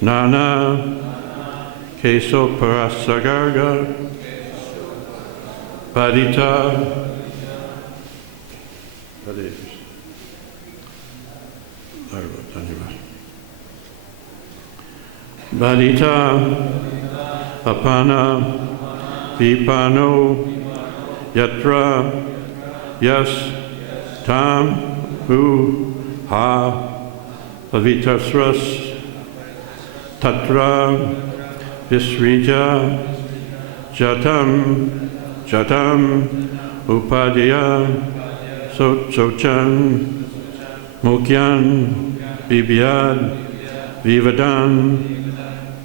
Nana Keso Parasagarga Padita Badita Apana Vipano Yatra Yas Tam U Ha Pavitasras Tatra Visrija Jatam Upadya Sochan Mukyan Bibyad Vivadan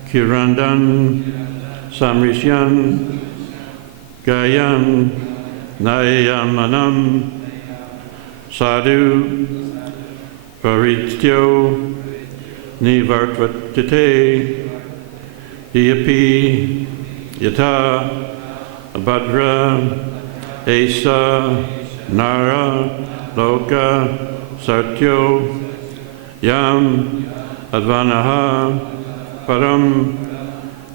Kirandan Samrisyan Gayan Nayamanam Sadhu Varityo Nivartvatite Yapi Yata Abhadra Esa Nara Loka Satyo Yam Advanaha Param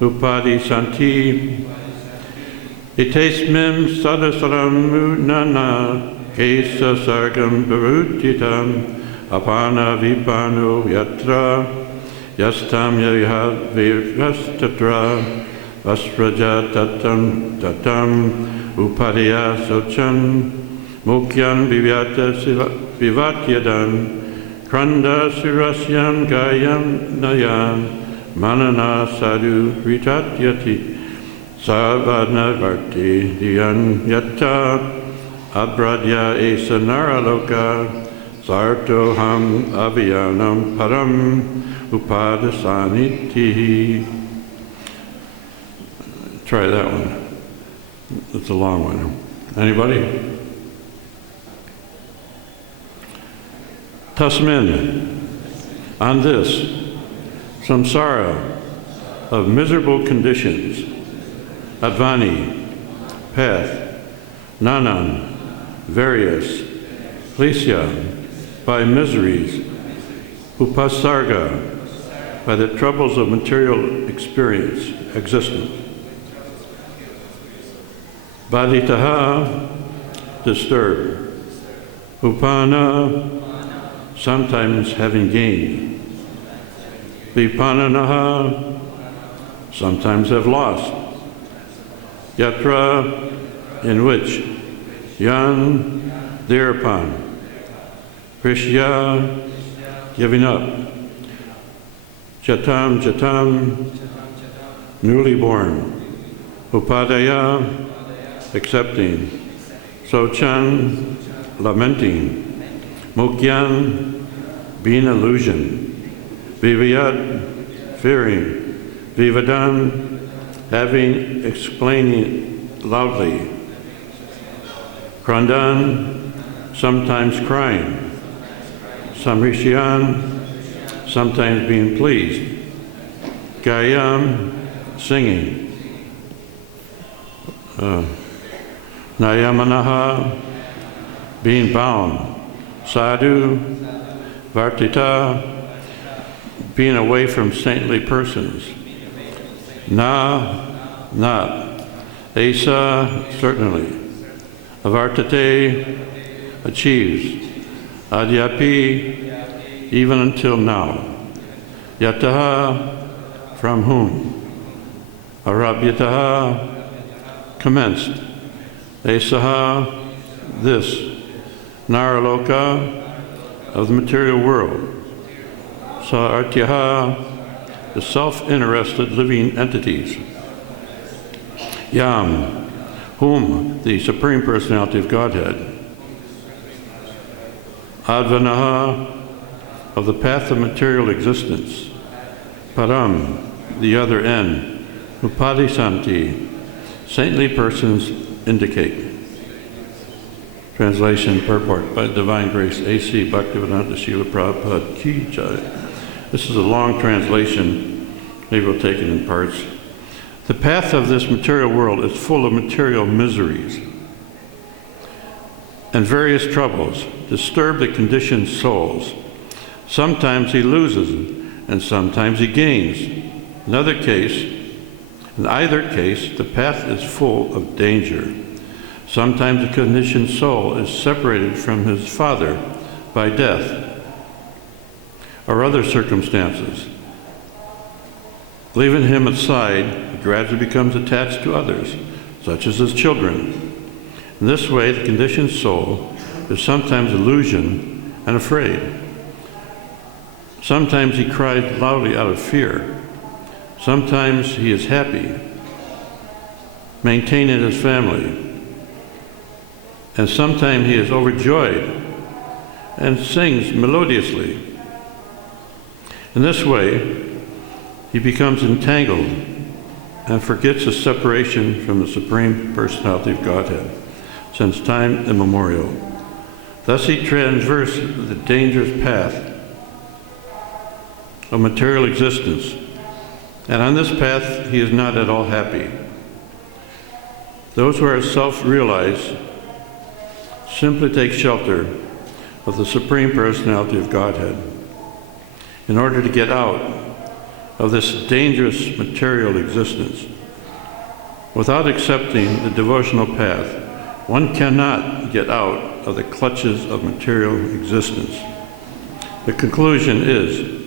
Upadi Santi Itesmim Sadasaram Nana Kesa Sargam Barutitam Apana Vipanu Yatra Yastam Yaha Virastatra Vasraja Tatam Upadaya Sochan Mukyan Vivatyadan Kranda Sirasyan Gayam Nayan Manana Sadhu Ritatyati Savadna Varti Diyan Yatta Abradya Esanara Loka Sarto Ham Aviyanam Param Upadasaniti. Try that one. It's a long one. Anybody? Tasmin, on this, samsara of miserable conditions, advani, path, nanan, various, klesya, by miseries, upasarga, by the troubles of material experience, existence. Baditaha, disturbed. Upana, sometimes having gained. Vipananaha, sometimes have lost. Yatra, in which. Yan, thereupon. Krishya, giving up. Jatam, newly born. Upadaya, accepting. Sochan, lamenting. Mukyan, being illusion. Vivayat, fearing. Vivadan, having, explaining loudly. Krandan, sometimes crying. Samrishyan, sometimes being pleased. Gayam, singing. Nayamanaha, being bound. Sadhu, Vartita, being away from saintly persons. Na, not. Esa, certainly. Avartate, achieves. Adyapi, even until now. Yataha, from whom. Arabhyataha, commenced. Esaha, this. Naraloka, of the material world. Sa'artyaha, the self-interested living entities. Yam, whom, the Supreme Personality of Godhead. Advanaha, of the path of material existence. Param, the other end. Upadisanti, saintly persons indicate. Translation, purport, by Divine Grace, A.C. Bhaktisiddhantta Srila Prabhupada Ki Jai. This is a long translation. Maybe we'll take it in parts. The path of this material world is full of material miseries and various troubles disturb the conditioned souls. Sometimes he loses and sometimes he gains. In either case, the path is full of danger. Sometimes a conditioned soul is separated from his Father by death or other circumstances. Leaving him aside, he gradually becomes attached to others, such as his children. In this way, the conditioned soul is sometimes illusioned and afraid. Sometimes he cries loudly out of fear. Sometimes he is happy, maintaining his family. And sometimes he is overjoyed and sings melodiously. In this way, he becomes entangled and forgets his separation from the Supreme Personality of Godhead since time immemorial. Thus he traverses the dangerous path of material existence, and on this path he is not at all happy. Those who are self-realized simply take shelter of the Supreme Personality of Godhead in order to get out of this dangerous material existence. Without accepting the devotional path, one cannot get out of the clutches of material existence. The conclusion is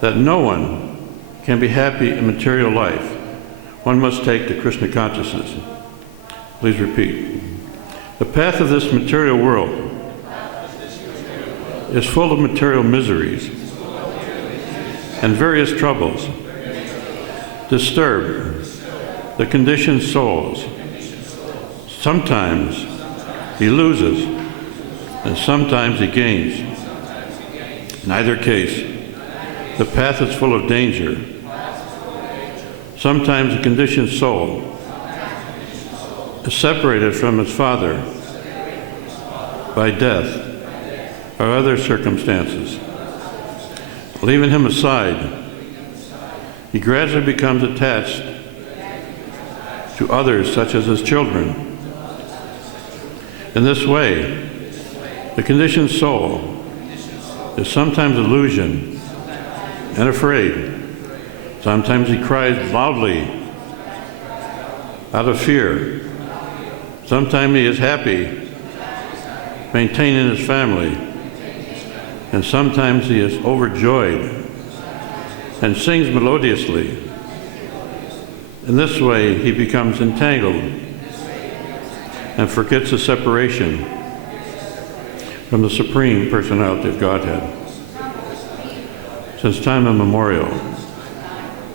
that no one can be happy in material life. One must take to Krishna consciousness. Please repeat. The path of this material world is full of material miseries and various troubles. Disturb the conditioned souls. Sometimes he loses, and sometimes he gains. In either case, the path is full of danger. Sometimes a conditioned soul is separated from his Father by death or other circumstances. Leaving him aside, he gradually becomes attached to others, such as his children. In this way, the conditioned soul is sometimes illusioned and afraid. Sometimes he cries loudly out of fear. Sometimes he is happy, maintaining his family. And sometimes he is overjoyed and sings melodiously. In this way, he becomes entangled and forgets the separation from the Supreme Personality of Godhead since time immemorial.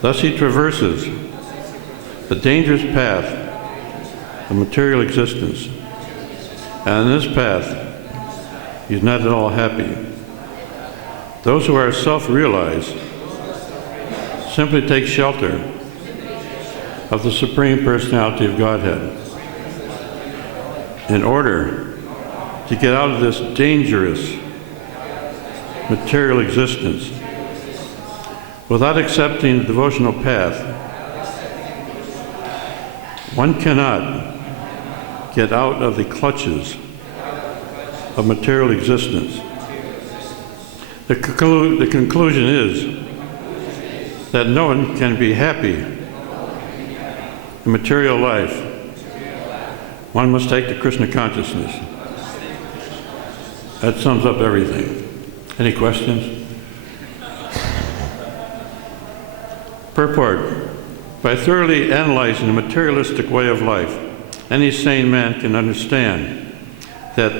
Thus he traverses the dangerous path of material existence. And in this path, he is not at all happy. Those who are self-realized simply take shelter of the Supreme Personality of Godhead in order to get out of this dangerous material existence. Without accepting the devotional path, one cannot get out of the clutches of material existence. The conclusion is that no one can be happy in material life. One must take to Krishna consciousness. That sums up everything. Any questions? Purport. By thoroughly analyzing the materialistic way of life, any sane man can understand that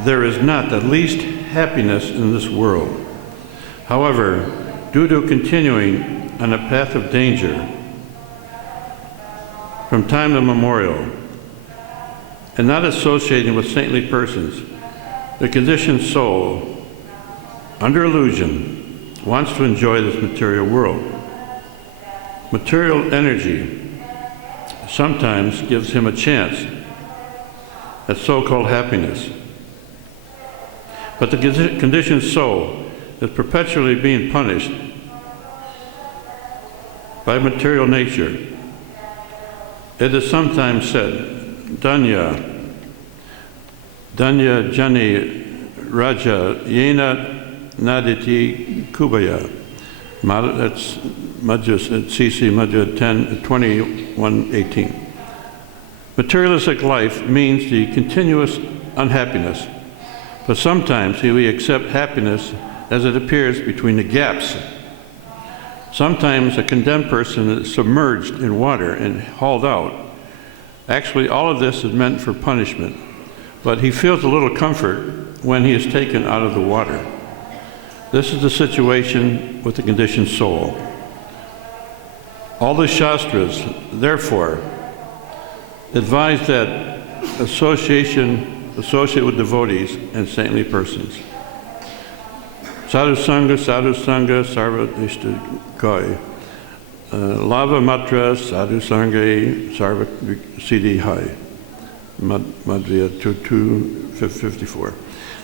there is not the least happiness in this world. However, due to continuing on a path of danger from time immemorial and not associating with saintly persons, the conditioned soul, under illusion, wants to enjoy this material world. Material energy sometimes gives him a chance at so-called happiness. But the conditioned soul is perpetually being punished by material nature. It is sometimes said, Danya Jani Raja Yena Naditi Kubaya. That's CC Madhya 21:18. Materialistic life means the continuous unhappiness, but sometimes we accept happiness as it appears between the gaps. Sometimes a condemned person is submerged in water and hauled out. Actually, all of this is meant for punishment, but he feels a little comfort when he is taken out of the water. This is the situation with the conditioned soul. All the Shastras, therefore, advise that associate with devotees and saintly persons. Sadhu Sangha, Sarva Ishtakaya. Lava Matra, Sadhu Sangha, Sarva Siddhi Hai. Madhya 2:54.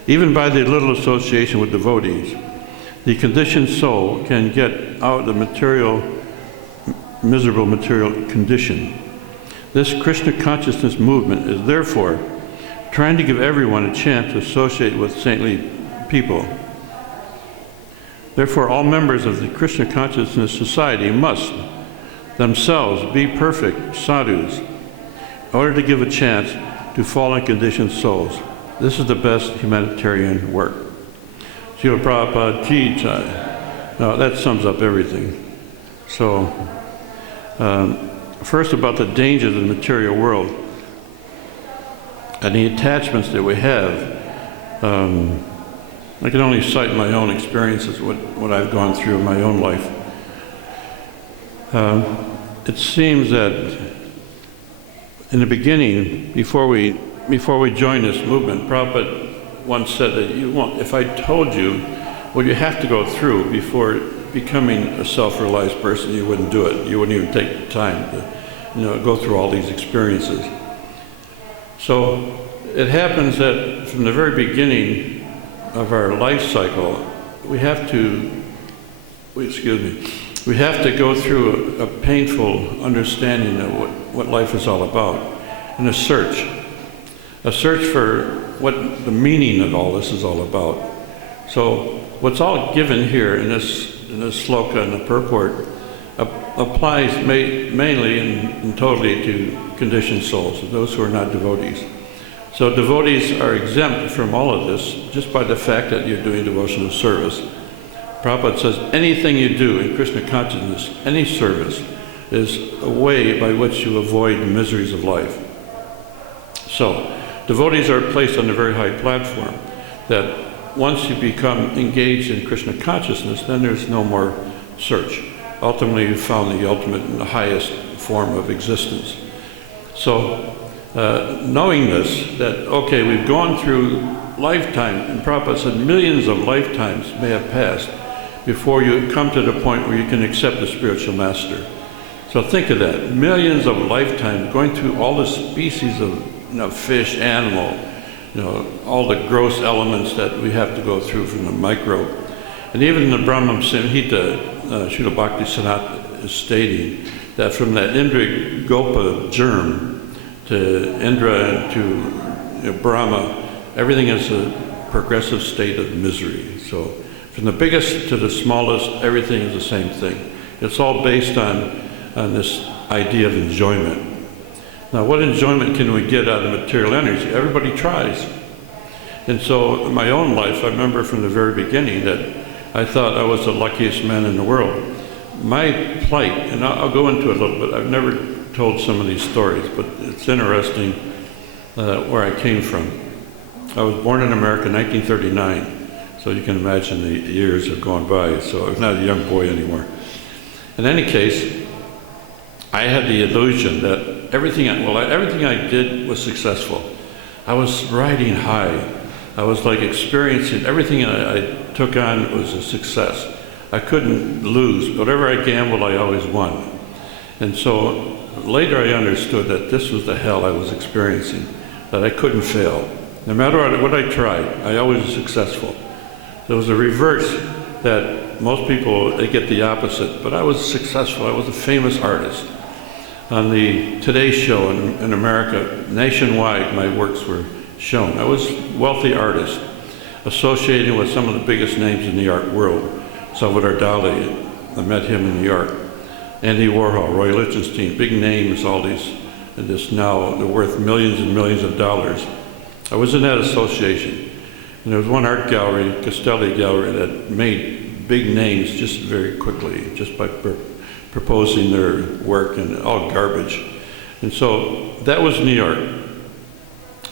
Even by the little association with devotees, the conditioned soul can get out of the miserable material condition. This Krishna consciousness movement is therefore trying to give everyone a chance to associate with saintly people. Therefore, all members of the Krishna Consciousness Society must themselves be perfect sadhus in order to give a chance to fallen conditioned souls. This is the best humanitarian work. Srila Prabhupada Ki Jai. Now, that sums up everything. So, first about the dangers of the material world and the attachments that we have. I can only cite my own experiences, what I've gone through in my own life. It seems that in the beginning, before we joined this movement, Prabhupada once said that if I told you what you have to go through before becoming a self-realized person, you wouldn't do it. You wouldn't even take the time to go through all these experiences. So it happens that from the very beginning of our life cycle, we have to go through a painful understanding of what life is all about, and a search for what the meaning of all this is all about. So what's all given here in this sloka and the purport applies mainly and totally to conditioned souls, those who are not devotees. So devotees are exempt from all of this just by the fact that you're doing devotional service. Prabhupada says anything you do in Krishna consciousness, any service, is a way by which you avoid the miseries of life. So devotees are placed on a very high platform that once you become engaged in Krishna consciousness, then there's no more search. Ultimately, you found the ultimate and the highest form of existence. So knowing this, that, okay, we've gone through lifetime, and Prabhupada said millions of lifetimes may have passed before you come to the point where you can accept the spiritual master. So think of that, millions of lifetimes going through all the species of fish, animal, all the gross elements that we have to go through from the micro. And even in the Brahma Samhita, Srila Bhaktisiddhantta is stating that from that Indra Gopa germ to Indra and to Brahma, everything is a progressive state of misery. So from the biggest to the smallest, everything is the same thing. It's all based on this idea of enjoyment. Now, what enjoyment can we get out of material energy? Everybody tries. And so in my own life, I remember from the very beginning that I thought I was the luckiest man in the world. My plight, and I'll go into it a little bit, I've never told some of these stories, but it's interesting where I came from. I was born in America in 1939, so you can imagine the years have gone by, so I'm not a young boy anymore. In any case, I had the illusion that everything I did was successful. I was riding high. I was like experiencing everything I took on was a success. I couldn't lose. Whatever I gambled, I always won. And so later I understood that this was the hell I was experiencing, that I couldn't fail. No matter what I tried, I always was successful. There was a reverse that most people, they get the opposite, but I was successful. I was a famous artist. On the Today Show in America, nationwide, my works were shown. I was a wealthy artist, associating with some of the biggest names in the art world. Salvador Dali, I met him in New York. Andy Warhol, Roy Lichtenstein, big names, all these, and this now, they're worth millions and millions of dollars. I was in that association. And there was one art gallery, Castelli Gallery, that made big names just very quickly, just by proposing their work, and all garbage. And so that was New York.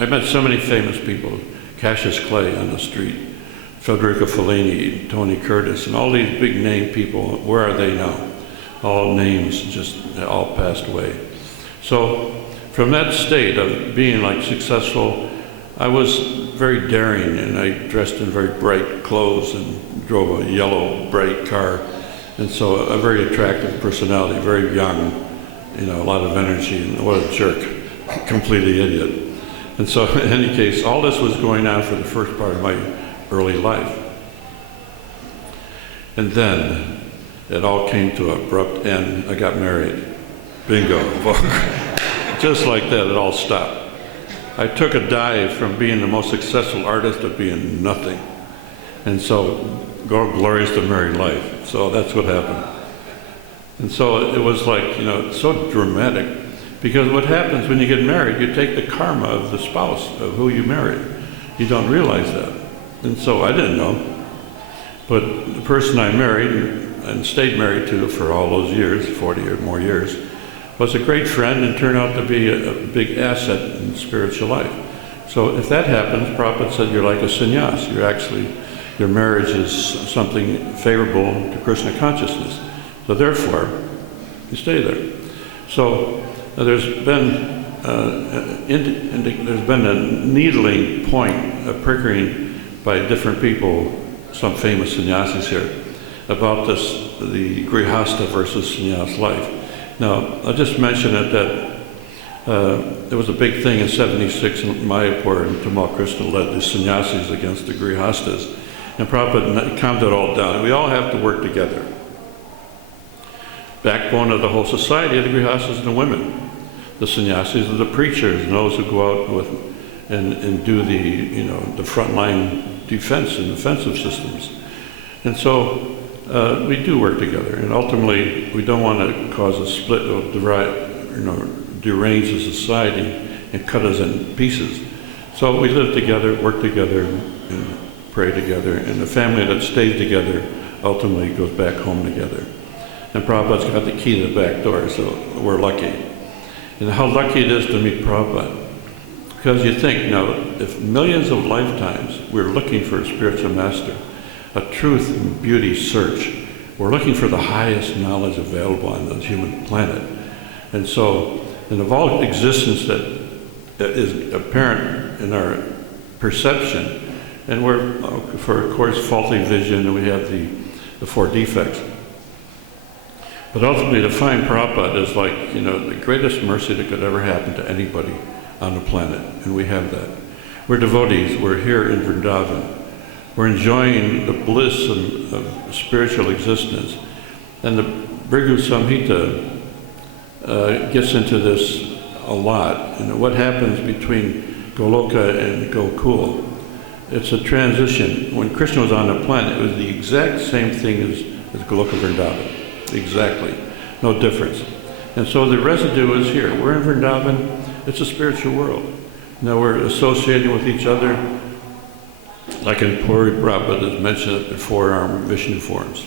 I met so many famous people, Cassius Clay on the street, Federico Fellini, Tony Curtis, and all these big name people. Where are they now? All names just all passed away. So from that state of being like successful, I was very daring, and I dressed in very bright clothes and drove a yellow bright car. And so a very attractive personality, very young, you know, a lot of energy, and what a jerk, completely idiot. And so in any case, all this was going on for the first part of my early life. And then it all came to an abrupt end. I got married. Bingo. Just like that, it all stopped. I took a dive from being the most successful artist to being nothing. And so, glorious to married life. So that's what happened. And so it was like, you know, so dramatic. Because what happens when you get married, you take the karma of the spouse, of who you married. You don't realize that. And so I didn't know. But the person I married and stayed married to for all those years, 40 or more years, was a great friend and turned out to be a big asset in spiritual life. So if that happens, Prabhupada said you're like a sannyas. You're actually, your marriage is something favorable to Krishna consciousness. So therefore, you stay there. So there's been a needling point, a prickling by different people, some famous sannyasis here, about this, the grihastha versus sannyas life. Now, I'll just mention it that there was a big thing in '76 in Mayapur, and Tamal Krishna led the sannyasis against the grihastas. And Prabhupada calmed it all down. And we all have to work together. Backbone of the whole society are the grihastas and the women. The sannyasis are the preachers and those who go out with and do the, you know, the frontline defense and offensive systems. And so we do work together, and ultimately we don't want to cause a split or derange the society and cut us in pieces. So we live together, work together, and pray together, and the family that stays together ultimately goes back home together. And Prabhupada's got the key to the back door, so we're lucky. And how lucky it is to meet Prabhupada. Because you think, now, if millions of lifetimes we're looking for a spiritual master, a truth and beauty search, we're looking for the highest knowledge available on the human planet. And so, and of all existence that is apparent in our perception, and we're, for of course, faulty vision, and we have the four defects. But ultimately, to find Prabhupada is like, you know, the greatest mercy that could ever happen to anybody on the planet, and we have that. We're devotees, we're here in Vrindavan. We're enjoying the bliss of spiritual existence. And the Bhrigu Samhita gets into this a lot. And what happens between Goloka and Gokul, it's a transition. When Krishna was on the planet, it was the exact same thing as Goloka Vrindavan. Exactly. No difference. And so the residue is here. We're in Vrindavan. It's a spiritual world. Now we're associating with each other, like in Puri Prabhupada has mentioned it before, our Vishnu forms.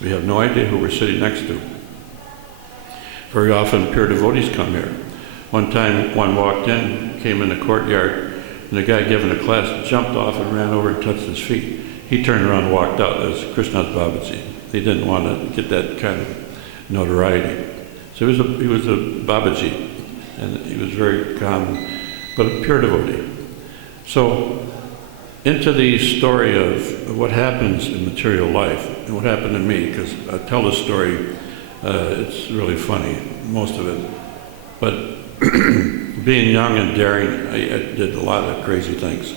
We have no idea who we're sitting next to. Very often pure devotees come here. One time one walked in, came in the courtyard, and the guy giving a class jumped off and ran over and touched his feet. He turned around and walked out as Krishna's Babaji. He didn't want to get that kind of notoriety. So he was a Babaji, and he was very calm, but a pure devotee. So into the story of what happens in material life, and what happened to me, because I tell the story, it's really funny, most of it. But being young and daring, I did a lot of crazy things.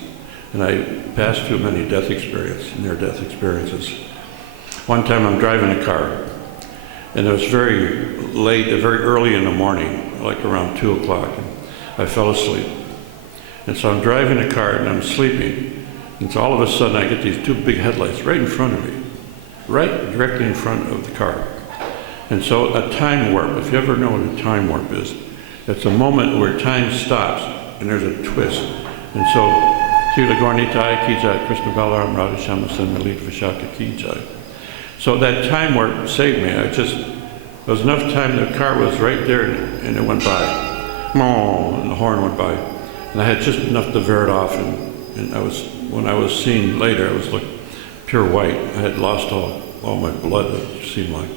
And I passed through many near-death experiences. One time I'm driving a car, and it was very late, very early in the morning, like around 2 o'clock. I fell asleep. And so I'm driving a car and I'm sleeping. And so all of a sudden I get these two big headlights right in front of me. right directly in front of the car. And so a time warp, if you ever know what a time warp is, it's a moment where time stops and there's a twist. And so, Srila Gauranitai Kijai, Krishna Balaram Radha Shama Senmalit Vishaka Kijai. So that time warp saved me. There was enough time, the car was right there and it went by. And the horn went by. And I had just enough to veer it off, and when I was seen later, I was like pure white. I had lost all my blood, it seemed like.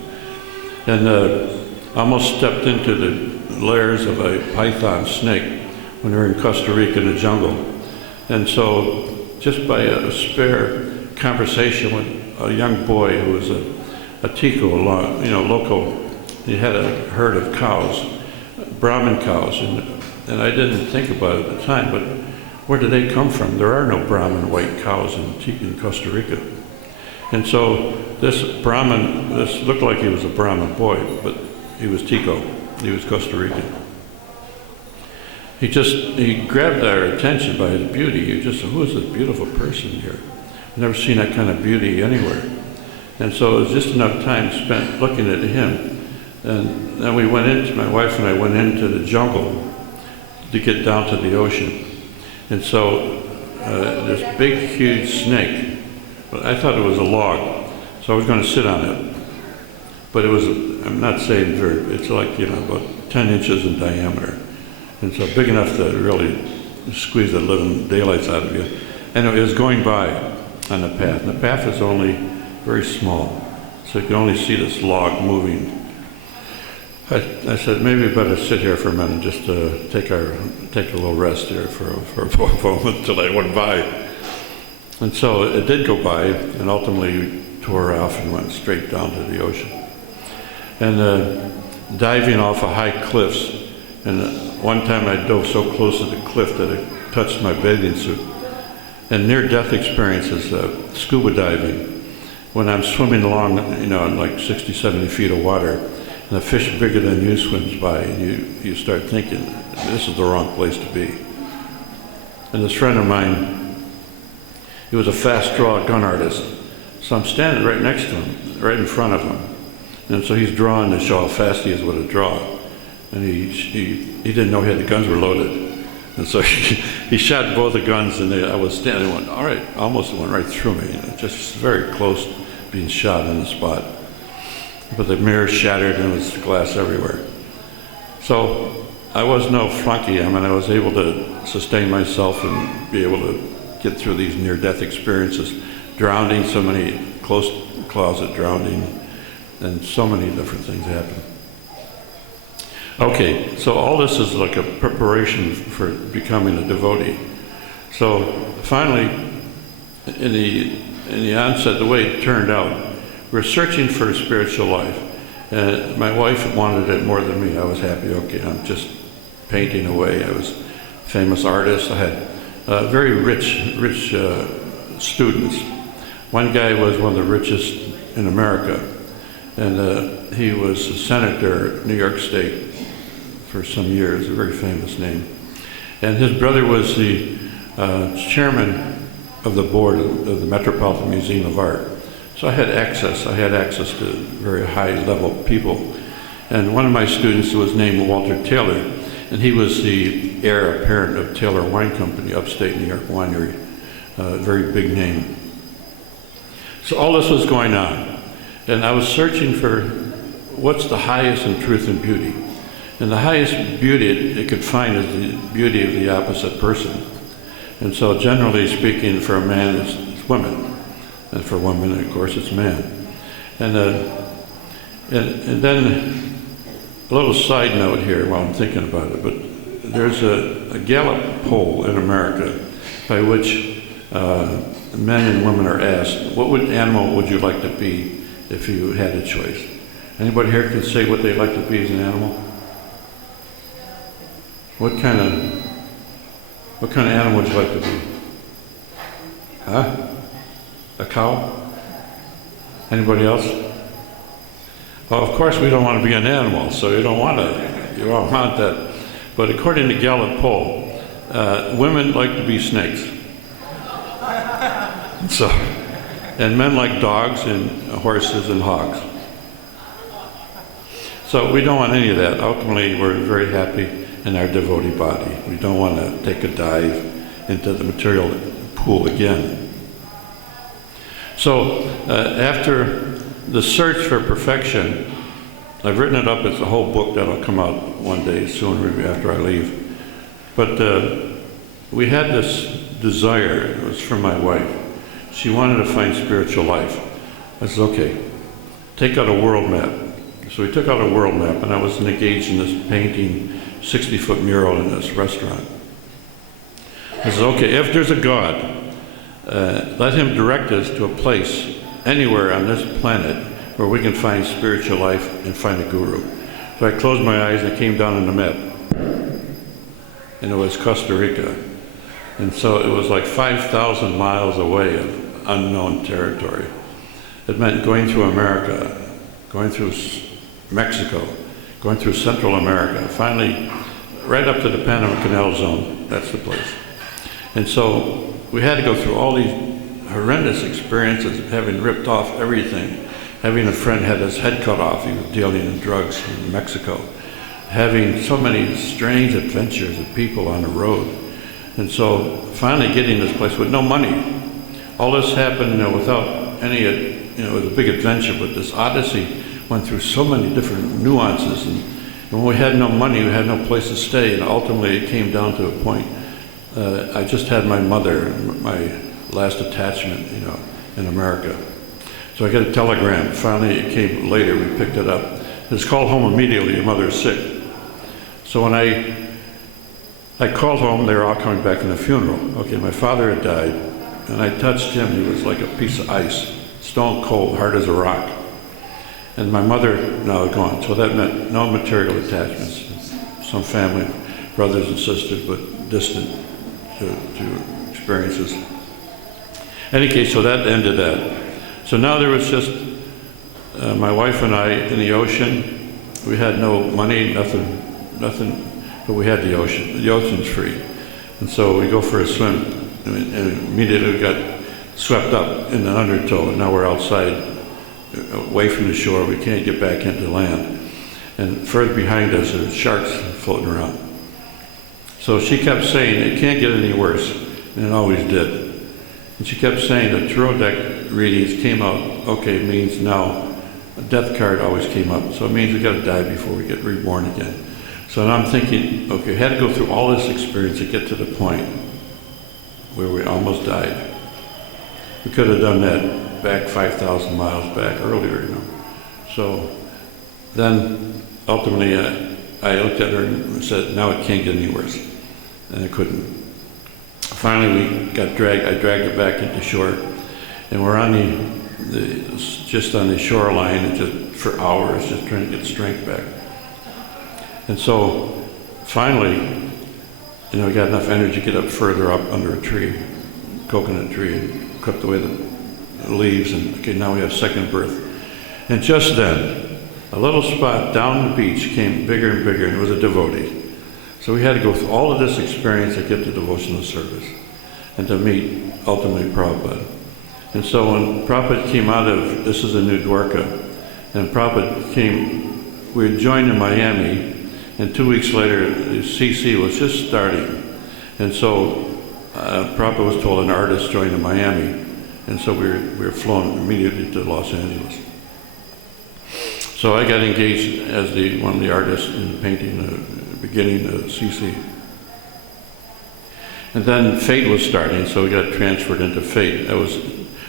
And I almost stepped into the lairs of a python snake when we were in Costa Rica in the jungle. And so just by a spare conversation with a young boy who was a Tico, local, he had a herd of cows, Brahmin cows, and I didn't think about it at the time, but where did they come from? There are no Brahmin white cows in Costa Rica. And so this looked like he was a Brahmin boy, but he was Tico. He was Costa Rican. He grabbed our attention by his beauty. Who is this beautiful person here? I've never seen that kind of beauty anywhere. And so it was just enough time spent looking at him. And then my wife and I went into the jungle to get down to the ocean. And so this big, huge snake, but I thought it was a log, so I was going to sit on it. But I'm not saying it's like, about 10 inches in diameter. And so big enough to really squeeze the living daylights out of you. And it was going by on the path. And the path is only very small, so you can only see this log moving. I said, maybe we better sit here for a minute, just to take a little rest here for a moment until I went by. And so it did go by, and ultimately tore off and went straight down to the ocean. And diving off of high cliffs, and one time I dove so close to the cliff that it touched my bathing suit. And near-death experiences, scuba diving, when I'm swimming along, in like 60, 70 feet of water, and a fish bigger than you swims by, and you start thinking, this is the wrong place to be. And this friend of mine, he was a fast draw gun artist. So I'm standing right next to him, right in front of him. And so he's drawing to show how fast he is with a draw. And he didn't know the guns were loaded. And so he shot both the guns, and I was standing and went, all right, almost went right through me. Just very close to being shot on the spot. But the mirror shattered and there was glass everywhere. So I was no flunky. I was able to sustain myself and be able to get through these near-death experiences. Drowning, so many close closet drowning, and so many different things happen. Okay, so all this is like a preparation for becoming a devotee. So finally, in the onset, the way it turned out, we're searching for a spiritual life. And my wife wanted it more than me. I was happy, okay, I'm just painting away. I was a famous artist. I had very rich students. One guy was one of the richest in America, and he was a senator at New York State for some years, a very famous name. And his brother was the chairman of the board of the Metropolitan Museum of Art. So I had access to very high-level people. And one of my students was named Walter Taylor, and he was the heir apparent of Taylor Wine Company, upstate New York winery, a very big name. So all this was going on, and I was searching for what's the highest in truth and beauty. And the highest beauty it could find is the beauty of the opposite person. And so generally speaking, for a man, it's women. And for women, of course, it's man. And then a little side note here while I'm thinking about it, but there's a Gallup poll in America by which men and women are asked, what animal would you like to be if you had a choice? Anybody here can say what they'd like to be as an animal? What kind of animal would you like to be? Huh? A cow? Anybody else? Well, of course we don't want to be an animal, so you don't want that. But according to Gallup poll, women like to be snakes. So, and men like dogs and horses and hogs. So we don't want any of that. Ultimately, we're very happy in our devotee body. We don't want to take a dive into the material pool again. So after the search for perfection, I've written it up as a whole book that'll come out one day soon after I leave. But we had this desire, it was from my wife. She wanted to find spiritual life. I said, okay, take out a world map. So we took out a world map, and I was engaged in this painting 60-foot mural in this restaurant. I said, okay, if there's a God, let him direct us to a place anywhere on this planet where we can find spiritual life and find a guru. So I closed my eyes and it came down on the map. And it was Costa Rica. And so it was like 5,000 miles away of unknown territory. It meant going through America, going through Mexico, going through Central America, finally right up to the Panama Canal Zone. That's the place. And so we had to go through all these horrendous experiences of having ripped off everything. Having a friend had his head cut off, he was dealing in drugs in Mexico. Having so many strange adventures of people on the road. And so finally getting this place with no money. All this happened, without any, it was a big adventure, but this odyssey went through so many different nuances. And when we had no money, we had no place to stay, and ultimately it came down to a point. I just had my mother, my last attachment, in America. So I got a telegram. Finally, it came later. We picked it up. It's called home immediately. Your mother is sick. So when I called home, they were all coming back from the funeral. Okay, my father had died, and I touched him. He was like a piece of ice, stone cold, hard as a rock. And my mother now gone. So that meant no material attachments. Some family, brothers and sisters, but distant to experiences. In any case, so that ended that. So now there was just my wife and I in the ocean. We had no money, nothing, but we had the ocean. The ocean's free. And so we go for a swim, and immediately we got swept up in an undertow, and now we're outside, away from the shore. We can't get back into land. And further behind us, there's sharks floating around. So she kept saying, it can't get any worse, and it always did. And she kept saying the tarot deck readings came out, okay, it means now a death card always came up. So it means we got to die before we get reborn again. So now I'm thinking, okay, we had to go through all this experience to get to the point where we almost died. We could have done that back 5,000 miles back earlier, So then ultimately I looked at her and said, now it can't get any worse. And it couldn't. Finally, I dragged her back into shore, and we're on just on the shoreline, and just for hours, just trying to get strength back. And so, finally, we got enough energy to get up further up under a tree, coconut tree, and cooked away the leaves, and okay, now we have second birth. And just then, a little spot down the beach came bigger and bigger, and it was a devotee. So we had to go through all of this experience to get to devotional service and to meet, ultimately, Prabhupada. And so when Prabhupada came out of, this is a New Dwarka, and Prabhupada came, we had joined in Miami, and 2 weeks later, the CC was just starting. And so Prabhupada was told an artist joined in Miami, and so we were flown immediately to Los Angeles. So I got engaged as one of the artists in painting beginning of CC. And then Fate was starting, so we got transferred into Fate.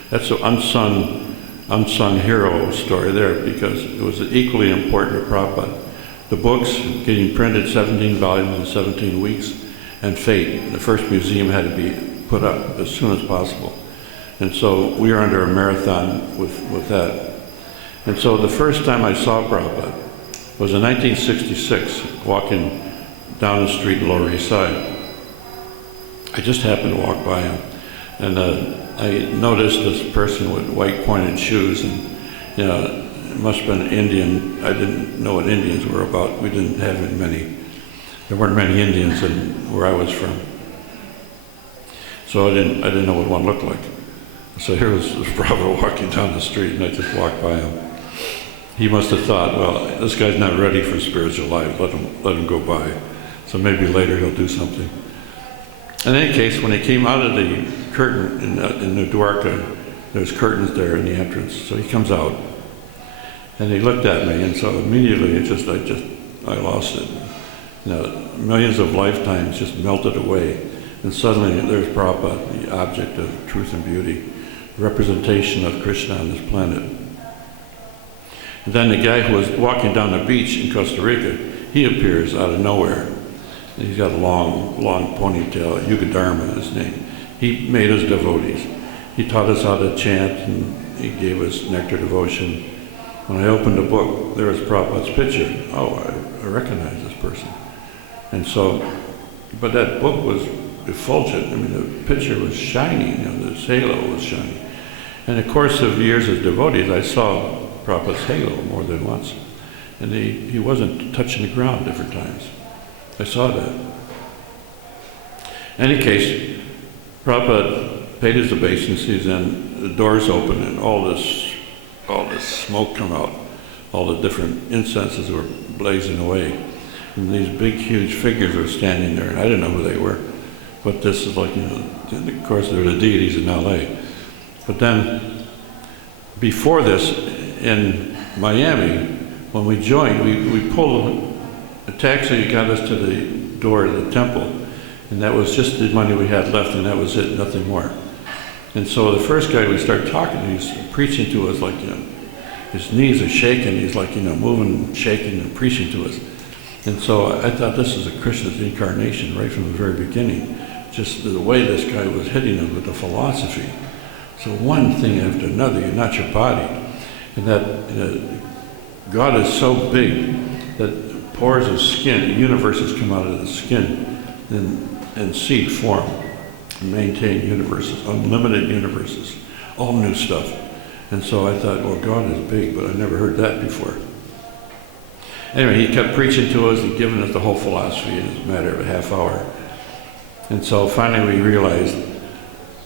That's an unsung hero story there, because it was equally important to Prabhupada. The books, getting printed 17 volumes in 17 weeks, and Fate, the first museum had to be put up as soon as possible. And so we were under a marathon with that. And so the first time I saw Prabhupada was in 1966, walking down the street in Lower East Side. I just happened to walk by him, and I noticed this person with white pointed shoes, and it must have been Indian. I didn't know what Indians were about. We didn't have many. There weren't many Indians where I was from, so I didn't know what one looked like. So here was Prabhu walking down the street, and I just walked by him. He must have thought, well, this guy's not ready for spiritual life. Let him go by. So maybe later he'll do something. In any case, when he came out of the curtain in the Dwarka, there's curtains there in the entrance. So he comes out, and he looked at me, and so immediately I lost it. You know, millions of lifetimes just melted away, and suddenly there's Prabhupada, the object of truth and beauty, the representation of Krishna on this planet. And then the guy who was walking down the beach in Costa Rica, he appears out of nowhere. And he's got a long ponytail, Yugadharma is his name. He made us devotees. He taught us how to chant, and he gave us nectar devotion. When I opened the book, there was Prabhupada's picture. Oh, I recognize this person. And so, but that book was effulgent. I mean, the picture was shining, you know, the halo was shining. In the course of years as devotees, I saw Prabhupada's halo more than once. And he wasn't touching the ground different times. I saw that. In any case, Prabhupada paid his obeisances, and the doors opened, and all this smoke come out. All the different incenses were blazing away. And these big, huge figures were standing there, and I didn't know who they were. But this is like, you know, of course, they're the deities in LA. But then, before this, in Miami, when we joined, we pulled a taxi that got us to the door of the temple, and that was just the money we had left, and that was it, nothing more. And so the first guy we started talking to, he's preaching to us like, you know, his knees are shaking, he's like, you know, moving, shaking, and preaching to us. And so I thought this is a Krishna's incarnation right from the very beginning, just the way this guy was hitting him with the philosophy. So one thing after another, you're not your body. And that God is so big that pores of skin, universes come out of the skin in seed form, maintain universes, unlimited universes, all new stuff. And so I thought, well, God is big, but I never heard that before. Anyway, he kept preaching to us and giving us the whole philosophy in a matter of a half hour. And so finally we realized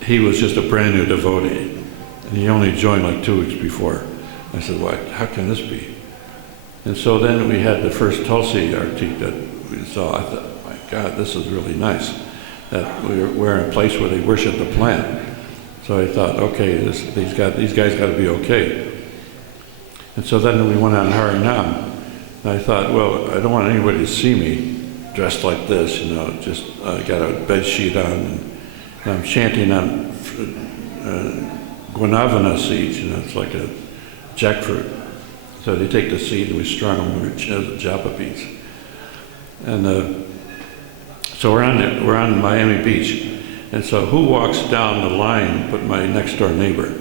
he was just a brand new devotee. And he only joined like 2 weeks before. I said, well, how can this be? And so then we had the first Tulsi artique that we saw. I thought, my God, this is really nice. That we're in a place where they worship the plant. So I thought, okay, these guys got to be okay. And so then we went on Harinam. And I thought, well, I don't want anybody to see me dressed like this, you know, just got a bed sheet on, and I'm chanting on guanavana seeds, you know, it's like a jackfruit. So they take the seed and we strung them with japa beads. And so we're on Miami Beach. And so who walks down the line but my next door neighbor?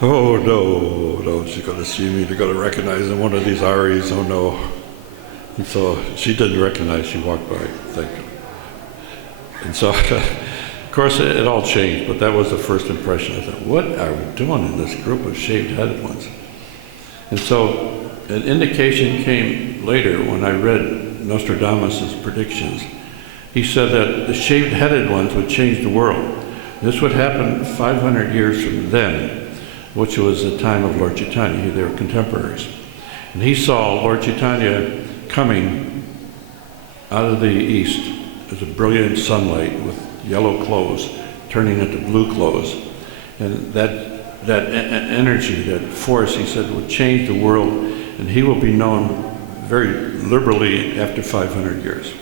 Oh no, she's gonna see me, they're gonna recognize in one of these Aries, oh no. And so she didn't recognize, she walked by, thank you. And so, of course, it all changed, but that was the first impression. I thought, what are we doing in this group of shaved-headed ones? And so an indication came later when I read Nostradamus' predictions. He said that the shaved-headed ones would change the world. This would happen 500 years from then, which was the time of Lord Chaitanya. They were contemporaries. And he saw Lord Chaitanya coming out of the east as a brilliant sunlight with yellow clothes turning into blue clothes. And that energy, that force, he said, would change the world, and he will be known very liberally after 500 years.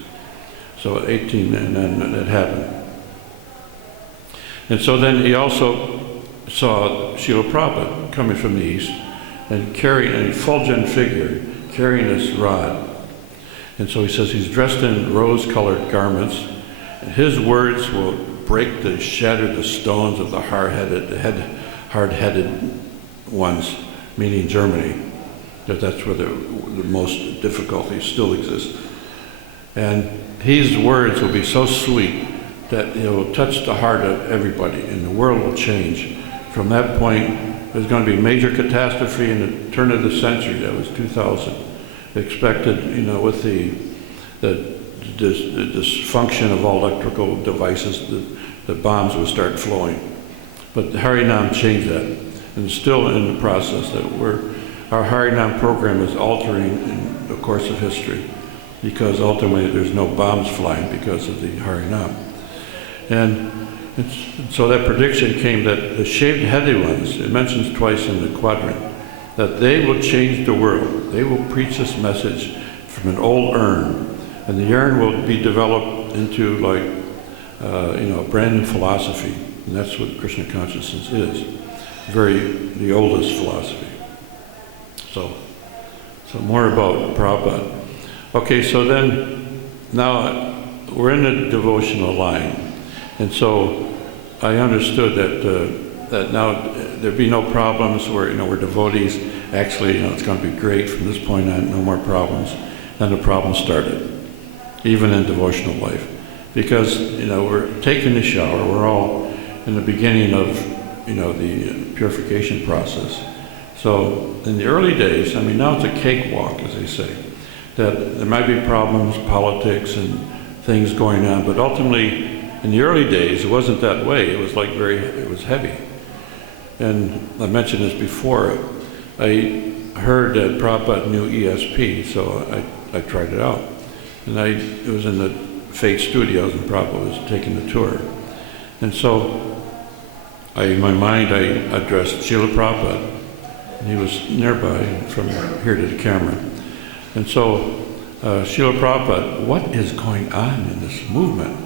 So 18, and then that happened. And so then he also saw Srila Prabhupada coming from the east and carrying an effulgent figure, carrying this rod. And so he says he's dressed in rose-colored garments, and his words will break shatter the stones of the hard-headed ones, meaning Germany, because that's where the most difficulties still exist. And his words will be so sweet that it will touch the heart of everybody, and the world will change. From that point, there's going to be a major catastrophe in the turn of the century. That was 2000. Expected, you know, with the dysfunction of all electrical devices, the bombs would start flowing. But Harinam changed that, and still in the process that our Harinam program is altering in the course of history, because ultimately there's no bombs flying because of the Harinam. And so that prediction came that the shaved-headed ones, it mentions twice in the quadrant, that they will change the world. They will preach this message from an old urn, and the urn will be developed into like, a brand new philosophy, and that's what Krishna consciousness is. The oldest philosophy. So more about Prabhupada. Okay, so then, now we're in the devotional line, and so I understood that now there'd be no problems where, we're devotees. Actually, it's going to be great from this point on, no more problems. Then the problem started, even in devotional life. Because, we're taking the shower, we're all in the beginning of, the purification process. So in the early days, now it's a cakewalk, as they say, that there might be problems, politics and things going on, but ultimately, in the early days, it wasn't that way. It was like it was heavy. And I mentioned this before. I heard that Prabhupada knew ESP, so I tried it out. And it was in the Fate Studios, and Prabhupada was taking the tour. And so, in my mind, I addressed Srila Prabhupada. And he was nearby, from here to the camera. And so, Srila Prabhupada, what is going on in this movement?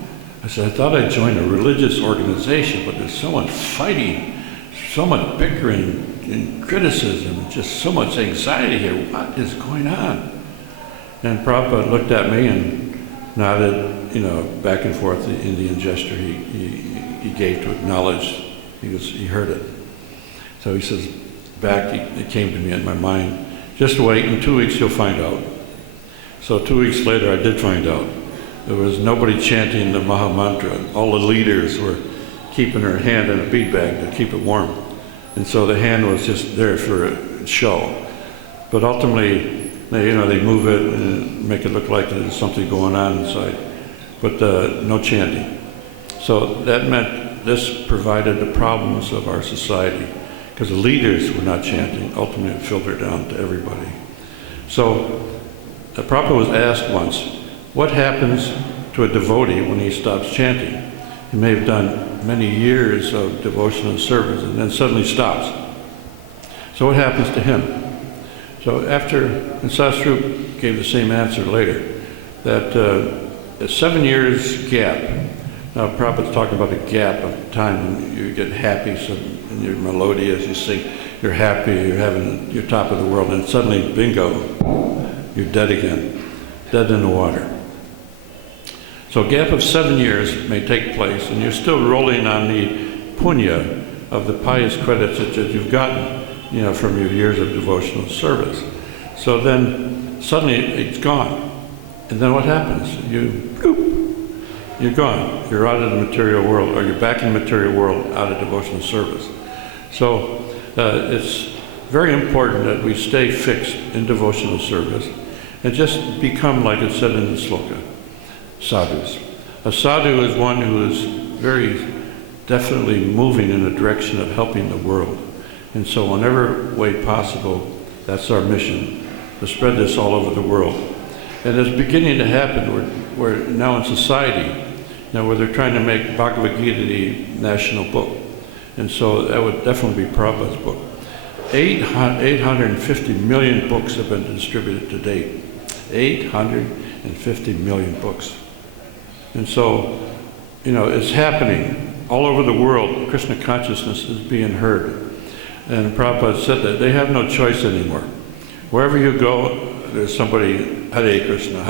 I said, I thought I'd join a religious organization, but there's so much fighting, so much bickering and criticism, just so much anxiety here. What is going on? And Prabhupada looked at me and nodded, back and forth, the Indian gesture he gave to acknowledge. He heard it. So he says, it came to me in my mind, just wait, in 2 weeks you'll find out. So 2 weeks later I did find out. There was nobody chanting the Maha Mantra. All the leaders were keeping their hand in a bead bag to keep it warm. And so the hand was just there for a show. But ultimately, they move it and make it look like there's something going on inside. But no chanting. So that meant this provided the problems of our society, because the leaders were not chanting. Ultimately, it filtered down to everybody. So Prabhupada was asked once, what happens to a devotee when he stops chanting? He may have done many years of devotional service and then suddenly stops. So what happens to him? So and Sasrup gave the same answer later, that a 7 years gap. Now Prabhupada's talking about a gap of time when you get happy, so and you're melodious, you sing, you're happy, you're top of the world, and suddenly, bingo, you're dead again, dead in the water. So a gap of 7 years may take place, and you're still rolling on the punya of the pious credits that you've gotten, from your years of devotional service. So then suddenly it's gone. And then what happens? You're gone. You're out of the material world, or you're back in the material world out of devotional service. So it's very important that we stay fixed in devotional service and just become, like it said in the sloka, sadhus. A sadhu is one who is very definitely moving in the direction of helping the world. And so whenever way possible, that's our mission, to spread this all over the world. And it's beginning to happen. We're now in society, where they're trying to make Bhagavad Gita the national book. And so that would definitely be Prabhupada's book. 850 million books have been distributed to date. 850 million books. And so, it's happening all over the world. Krishna consciousness is being heard. And Prabhupada said that they have no choice anymore. Wherever you go, there's somebody, Hare Krishna,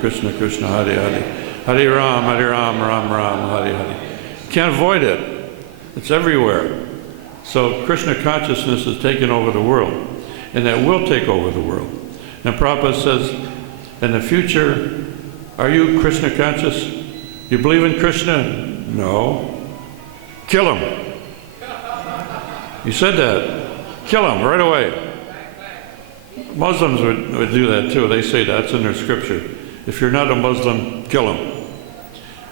Krishna Krishna, Hare Hare. Hare Ram, Ram Ram, Hare Hare. You can't avoid it. It's everywhere. So Krishna consciousness is taking over the world, and that will take over the world. And Prabhupada says, in the future, are you Krishna conscious? You believe in Krishna? No. Kill him. He said that. Kill him right away. Muslims would do that too. They say that's in their scripture. If you're not a Muslim, kill him.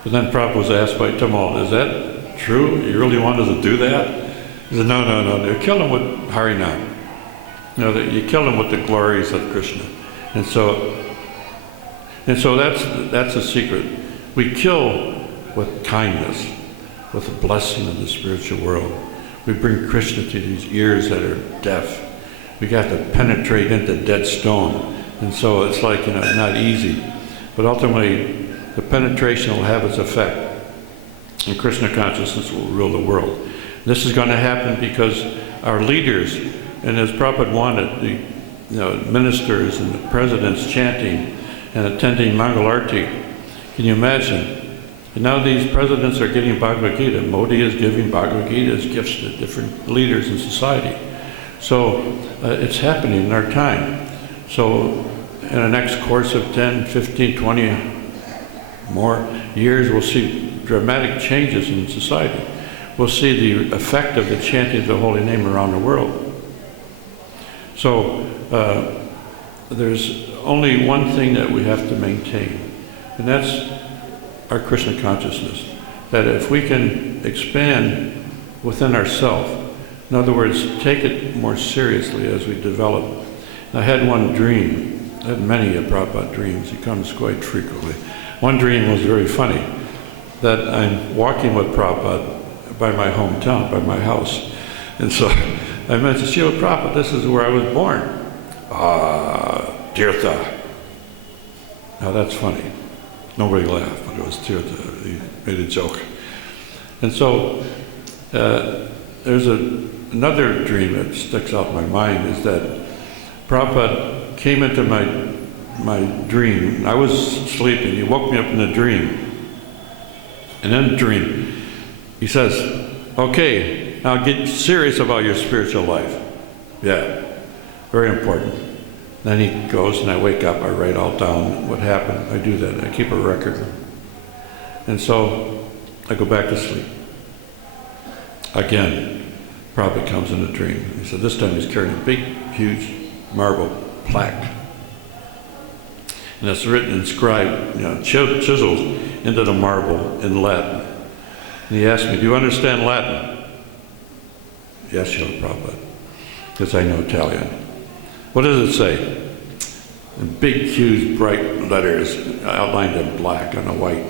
But then Prabhupada was asked by Tamal, is that true? You really wanted to do that? He said, no. They killed him with Harinam. You killed him with the glories of Krishna. And so that's a secret. We kill with kindness, with the blessing of the spiritual world. We bring Krishna to these ears that are deaf. We got to penetrate into dead stone. And so it's like, not easy. But ultimately, the penetration will have its effect. And Krishna consciousness will rule the world. This is going to happen because our leaders, and as Prabhupada wanted, the ministers and the presidents chanting and attending Mangal Arti. Can you imagine? And now these presidents are getting Bhagavad Gita. Modi is giving Bhagavad Gita as gifts to different leaders in society. So it's happening in our time. So in the next course of 10, 15, 20 more years, we'll see dramatic changes in society. We'll see the effect of the chanting of the holy name around the world. So there's only one thing that we have to maintain, and that's our Krishna consciousness. That if we can expand within ourselves, in other words, take it more seriously as we develop. I had one dream. I had many Prabhupada dreams. He comes quite frequently. One dream was very funny, that I'm walking with Prabhupada by my hometown, by my house. And so I mentioned, Srila Prabhupada, this is where I was born. Tirtha. Now that's funny. Nobody laughed, but it was Tirtha. He made a joke. And so there's another dream that sticks out in my mind, is that Prabhupada came into my dream. I was sleeping. He woke me up in a dream. And in the dream, he says, okay, now get serious about your spiritual life. Yeah, very important. Then he goes, and I wake up, I write all down what happened. I do that, I keep a record. And so I go back to sleep. Again, Prabhupada comes in a dream. He said, this time he's carrying a big, huge marble plaque. And it's written, inscribed, chiseled into the marble in Latin. And he asked me, do you understand Latin? Yes, Srila Prabhupada, because I know Italian. What does it say? In big, huge, bright letters, outlined in black on a white.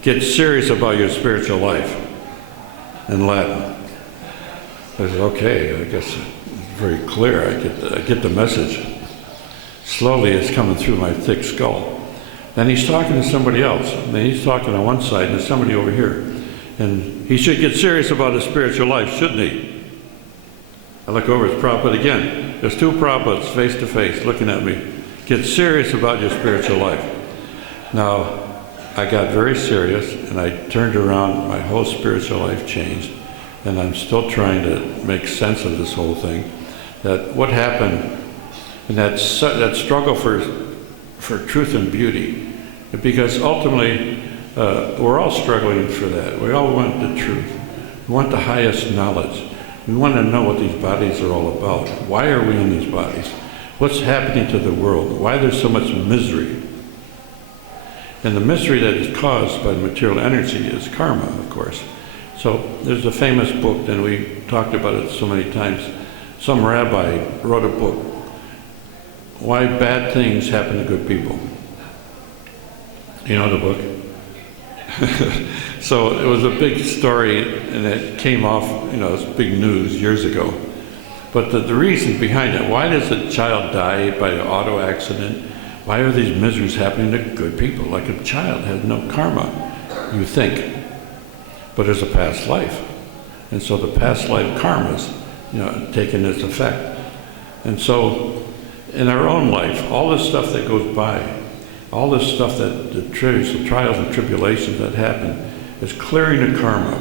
Get serious about your spiritual life, in Latin. I said, okay, I guess it's very clear. I get the message. Slowly, it's coming through my thick skull. Then he's talking to somebody else. And then he's talking on one side, and there's somebody over here. And he should get serious about his spiritual life, shouldn't he? I look over, it's Prabhupada again. There's two Prabhupads face to face looking at me. Get serious about your spiritual life. Now, I got very serious, and I turned around. My whole spiritual life changed. And I'm still trying to make sense of this whole thing. That what happened in that struggle for truth and beauty, because ultimately we're all struggling for that. We all want the truth. We want the highest knowledge. We want to know what these bodies are all about. Why are we in these bodies? What's happening to the world? Why there's so much misery? And the misery that is caused by material energy is karma, of course. So there's a famous book, and we talked about it so many times. Some rabbi wrote a book, Why Bad Things Happen to Good People. You know the book? So it was a big story, and it came off, it was big news years ago. But the reason behind it, why does a child die by an auto accident? Why are these miseries happening to good people? Like a child has no karma, you think. But there's a past life. And so the past life karma's, taking its effect. And so in our own life, all this stuff that goes by, all this stuff the trials and tribulations that happen, is clearing the karma,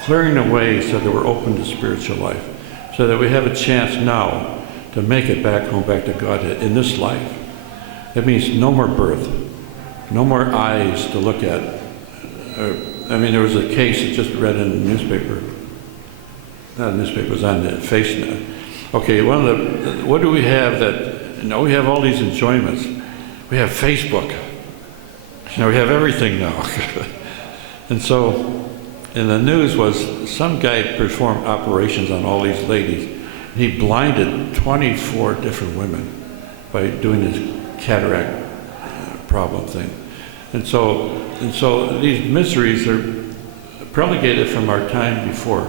clearing the way so that we're open to spiritual life, so that we have a chance now to make it back home, back to Godhead in this life. It means no more birth, no more eyes to look at. There was a case I just read in the newspaper. Not a newspaper, it was on the Facebook. Okay, what do we have that, we have all these enjoyments. We have Facebook. We have everything now. And so And the news was some guy performed operations on all these ladies. He blinded 24 different women by doing his cataract problem thing. And so these miseries are promulgated from our time before.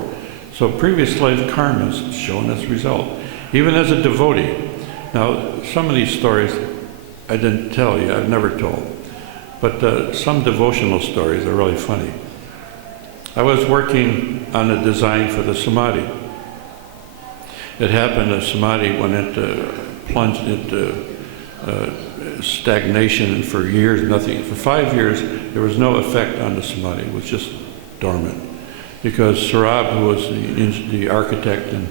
So previous life karma is showing us result, even as a devotee. Now, some of these stories I didn't tell you, I've never told, but some devotional stories are really funny. I was working on a design for the Samadhi. It happened, the Samadhi plunged into stagnation for years, nothing. For 5 years, there was no effect on the Samadhi. It was just dormant. Because Sarab, who was the architect, and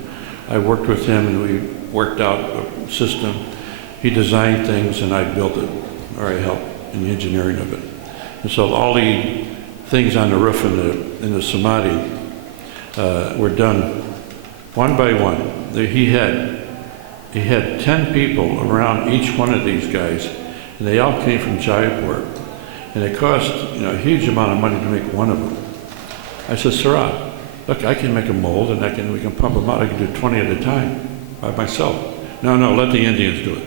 I worked with him and we worked out a system. He designed things and I built it, or I helped in the engineering of it. And so all the things on the roof in the Samadhi were done one by one. He had 10 people around each one of these guys, and they all came from Jaipur. And it cost a huge amount of money to make one of them. I said, Sarab, look, I can make a mold and we can pump them out. I can do 20 at a time by myself. No, let the Indians do it.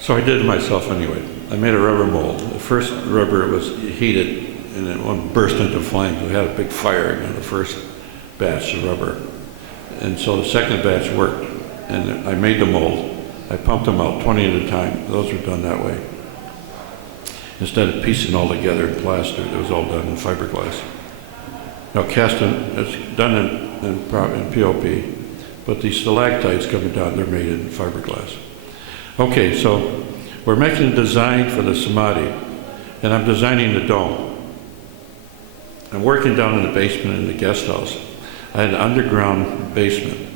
So I did it myself anyway. I made a rubber mold. The first rubber was heated and it one burst into flames. We had a big fire in the first batch of rubber. And so the second batch worked. And I made the mold. I pumped them out 20 at a time. Those were done that way. Instead of piecing all together in plaster, it was all done in fiberglass. Now it's done in POP, but these stalactites coming down, they're made in fiberglass. Okay, so we're making a design for the Samadhi, and I'm designing the dome. I'm working down in the basement in the guest house. I had an underground basement.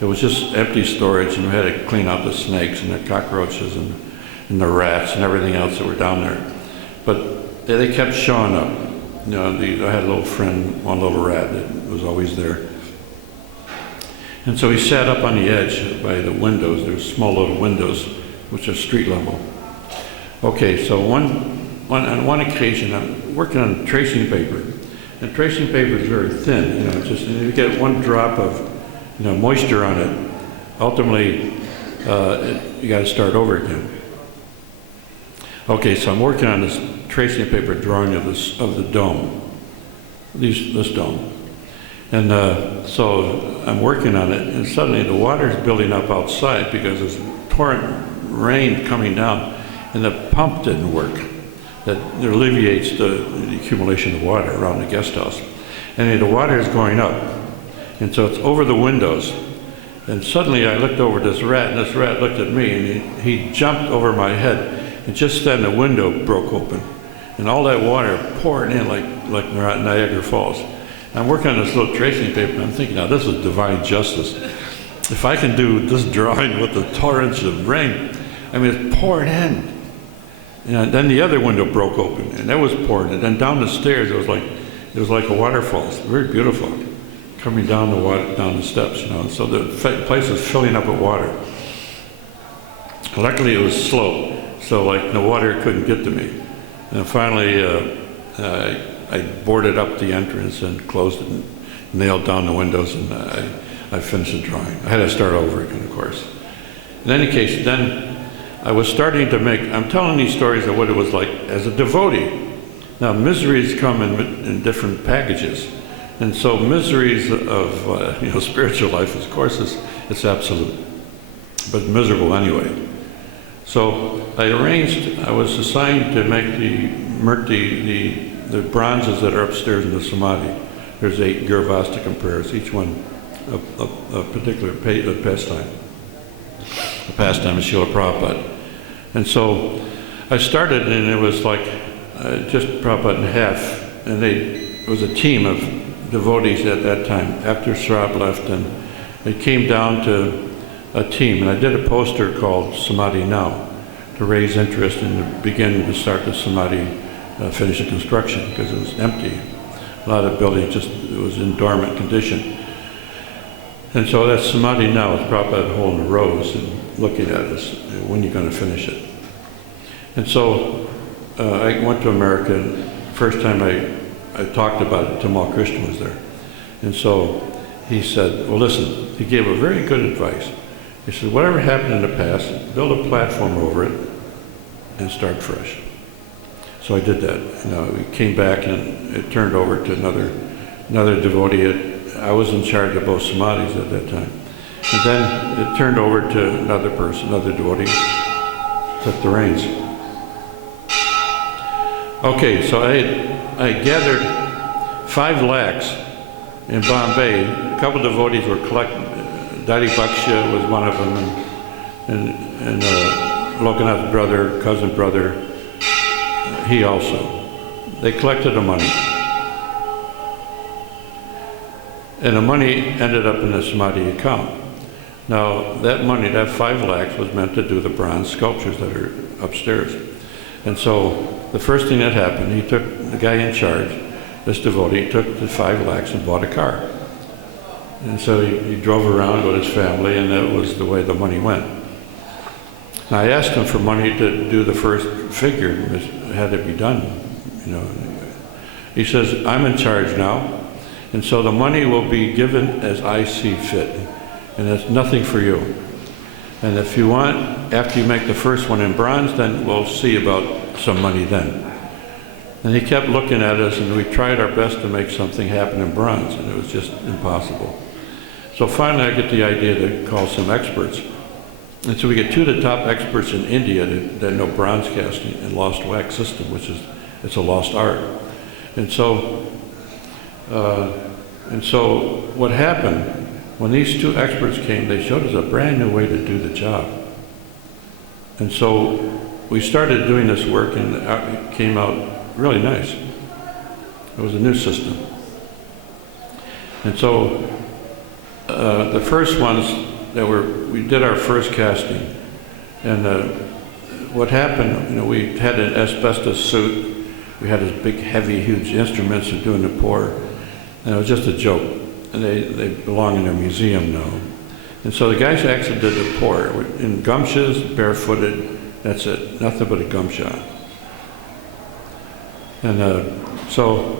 It was just empty storage, and we had to clean out the snakes and the cockroaches and the rats and everything else that were down there. But they kept showing up. I had a little friend, one little rat that was always there. And so he sat up on the edge by the windows. There's small little windows, which are street level. Okay, so on one occasion, I'm working on tracing paper. And tracing paper is very thin, just and you get one drop of moisture on it, ultimately you got to start over again. Okay, so I'm working on this tracing paper drawing of the dome, this dome. And so I'm working on it, and suddenly the water is building up outside because there's torrent rain coming down, and the pump didn't work. That alleviates the accumulation of water around the guest house. And the water is going up, and so it's over the windows. And suddenly I looked over this rat, and this rat looked at me, and he jumped over my head. And just then the window broke open, and all that water poured in like Niagara Falls. I'm working on this little tracing paper, and I'm thinking, now this is divine justice. If I can do this drawing with the torrents of rain, it's pouring in. And then the other window broke open, and that was pouring. And then down the stairs, it was like a waterfall. It's very beautiful, coming down the steps. So the place was filling up with water. Luckily, it was slow. So the water couldn't get to me. And finally, I boarded up the entrance and closed it and nailed down the windows, and I finished the drawing. I had to start over again, of course. In any case, then I was starting to I'm telling these stories of what it was like as a devotee. Now, miseries come in different packages. And so miseries of spiritual life, of course, it's absolute, but miserable anyway. So I was assigned to make the bronzes that are upstairs in the Samadhi. There's 8 Girvastikam prayers, each one a particular pastime. The pastime is Srila Prabhupada. And so I started, and it was like just Prabhupada in half, and it was a team of devotees at that time, after Sarab left, and it came down to a team, and I did a poster called Samadhi Now to raise interest and begin to start the Samadhi, finish the construction, because it was empty. A lot of buildings it was in dormant condition. And so that Samadhi Now is Prabhupada holding a rose and looking at us, when are you going to finish it? And so I went to America, and first time I talked about it. Tamal Krishna was there. And so he said, well, listen, he gave a very good advice. He said, whatever happened in the past, build a platform over it and start fresh. So I did that. We came back and it turned over to another devotee. I was in charge of both samadhis at that time. And then it turned over to another person, another devotee, took the reins. Okay, so I gathered 5 lakhs in Bombay. A couple devotees were collecting. Dadi Baksha was one of them, and Lokanath's brother, cousin brother, he also. They collected the money. And the money ended up in the Samadhi account. Now, that money, that 5 lakhs, was meant to do the bronze sculptures that are upstairs. And so, the first thing that happened, he took, the guy in charge, this devotee, took the 5 lakhs and bought a car. And so he drove around with his family, and that was the way the money went. Now, I asked him for money to do the first figure. It had to be done, He says, I'm in charge now. And so the money will be given as I see fit, and it's nothing for you. And if you want, after you make the first one in bronze, then we'll see about some money then. And he kept looking at us, and we tried our best to make something happen in bronze, and it was just impossible. So finally I get the idea to call some experts. And so we get 2 of the top experts in India that know bronze casting and lost wax system, which is, it's a lost art. And so what happened, when these 2 experts came, they showed us a brand new way to do the job. And so we started doing this work, and it came out really nice. It was a new system. And so the first ones we did our first casting. And what happened, we had an asbestos suit. We had this big, heavy, huge instruments for doing the pour. And it was just a joke. And they belong in a museum now. And so the guys actually did the pour in gumshoes, barefooted. That's it, nothing but a gumshoe. And so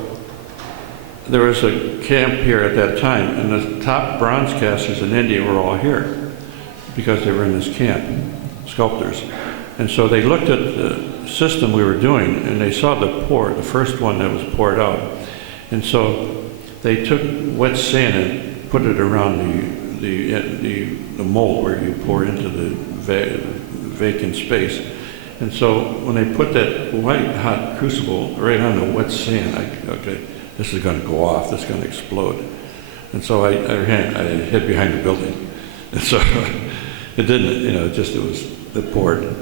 there was a camp here at that time, and the top bronze casters in India were all here because they were in this camp, sculptors. And so they looked at the system we were doing, and they saw the pour, the first one that was poured out. And so they took wet sand and put it around the mold where you pour into the vacant space. And so when they put that white hot crucible right on the wet sand, okay, this is going to go off, this is going to explode. And so I hid behind the building. And so it didn't, it poured.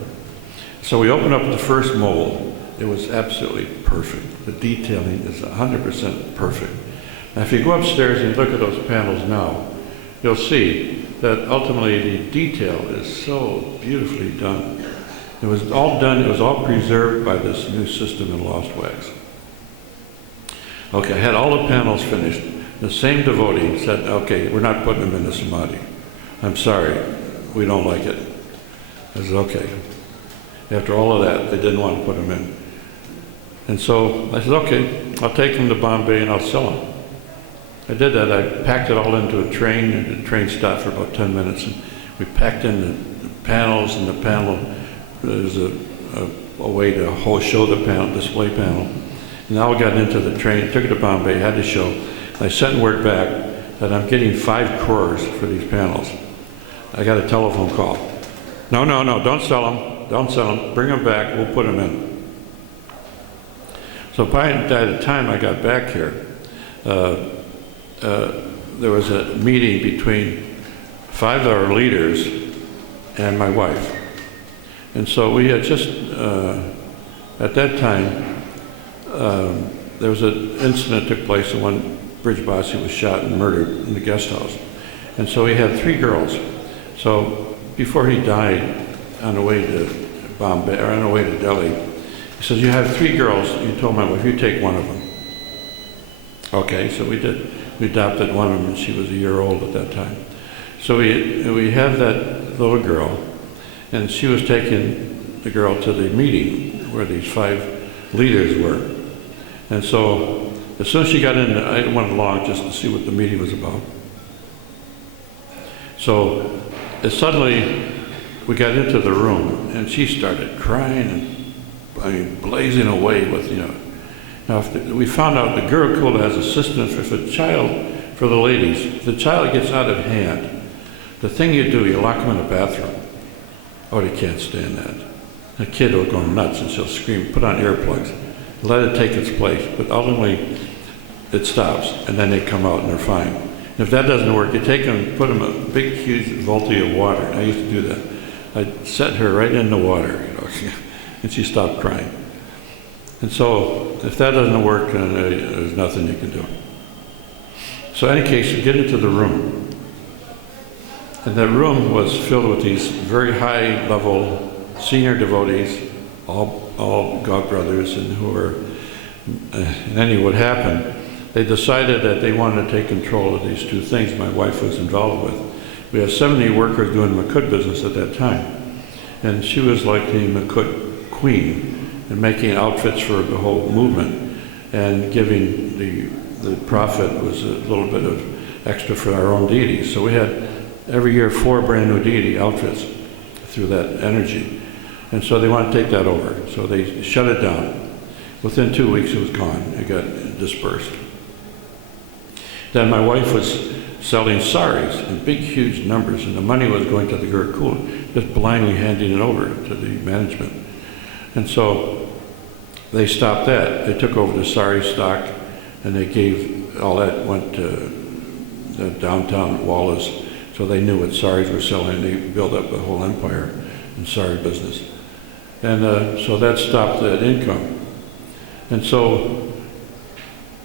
So we opened up the first mold. It was absolutely perfect. The detailing is 100% perfect. Now if you go upstairs and you look at those panels now, you'll see that ultimately the detail is so beautifully done. It was all done, it was all preserved by this new system in lost wax. Okay, I had all the panels finished. The same devotee said, okay, we're not putting them in the samadhi. I'm sorry, we don't like it. I said, okay. After all of that, they didn't want to put them in. And so I said, okay, I'll take them to Bombay and I'll sell them. I did that. I packed it all into a train, and the train stopped for about 10 minutes, and we packed in the panels, and the panel, there's a way to show the panel, display panel. And now I got into the train, took it to Bombay, had to show. I sent word back that I'm getting 5 crores for these panels. I got a telephone call. No, don't sell them. Don't sell them. Bring them back. We'll put them in. So by the time I got back here, there was a meeting between 5 of our leaders and my wife. And so we had just, at that time, there was an incident took place and one Brijbasi was shot and murdered in the guest house. And so he had 3 girls. So before he died, on the way to Bombay, or on the way to Delhi, he says, you have 3 girls. He told my wife, you take one of them. Okay, so we did. We adopted one of them, and she was a year old at that time. So we had that little girl, and she was taking the girl to the meeting where these 5 leaders were. And so as soon as she got in, I went along just to see what the meeting was about. So suddenly we got into the room, and she started crying and blazing away with, Now, we found out the girl cooler has a system if a child, for the ladies, if the child gets out of hand, the thing you do, you lock them in the bathroom. Oh, they can't stand that. The kid will go nuts and she'll scream, put on earplugs, let it take its place. But ultimately, it stops, and then they come out and they're fine. And if that doesn't work, you take them, put them a big, huge volte of water. I used to do that. I'd set her right in the water, and she stopped crying. And so, if that doesn't work, then there's nothing you can do. So in any case, you get into the room. And that room was filled with these very high-level senior devotees, all God brothers, and who were, and then what happened, they decided that they wanted to take control of these two things my wife was involved with. We had 70 workers doing Makut business at that time. And she was like the Makut queen and making outfits for the whole movement and giving the profit was a little bit of extra for our own deities. So we had every year 4 brand new deity outfits through that energy. And so they wanted to take that over. So they shut it down. Within 2 weeks it was gone. It got dispersed. Then my wife was selling saris in big, huge numbers, and the money was going to the Gurukula, just blindly handing it over to the management. And so they stopped that. They took over the sari stock, and they gave, all that went to the downtown Wallace, so they knew what saris were selling. They built up a whole empire in sari business. And so that stopped that income. And so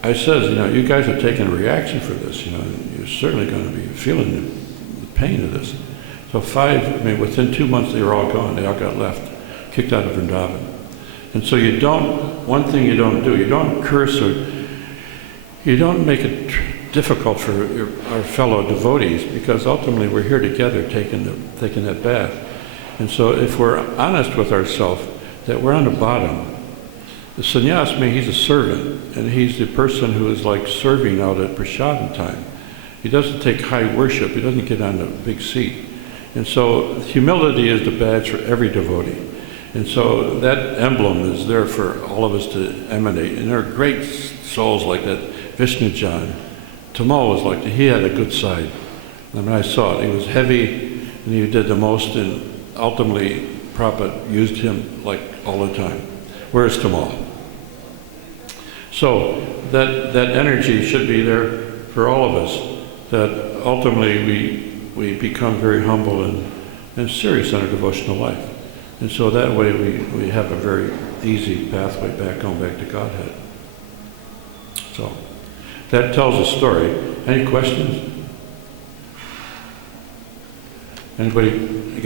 I says, you guys are taking a reaction for this, you're certainly going to be feeling the pain of this. So within 2 months they were all gone, they all got left, kicked out of Vrindavan. And so one thing you don't do, you don't curse or you don't make it difficult for our fellow devotees, because ultimately we're here together taking that bath. And so if we're honest with ourselves that we're on the bottom, the sannyasmi, he's a servant, and he's the person who is like serving out at prasadam time. He doesn't take high worship, he doesn't get on the big seat. And so humility is the badge for every devotee. And so that emblem is there for all of us to emanate. And there are great souls like that. Vishnu Jan, Tamal was like that. He had a good side. I mean, I saw it. He was heavy, and he did the most, and ultimately Prabhupada used him like all the time. Where's Tamal? So that energy should be there for all of us, that ultimately we become very humble and serious in our devotional life. And so that way we have a very easy pathway going back to Godhead. So that tells a story. Any questions? Anybody got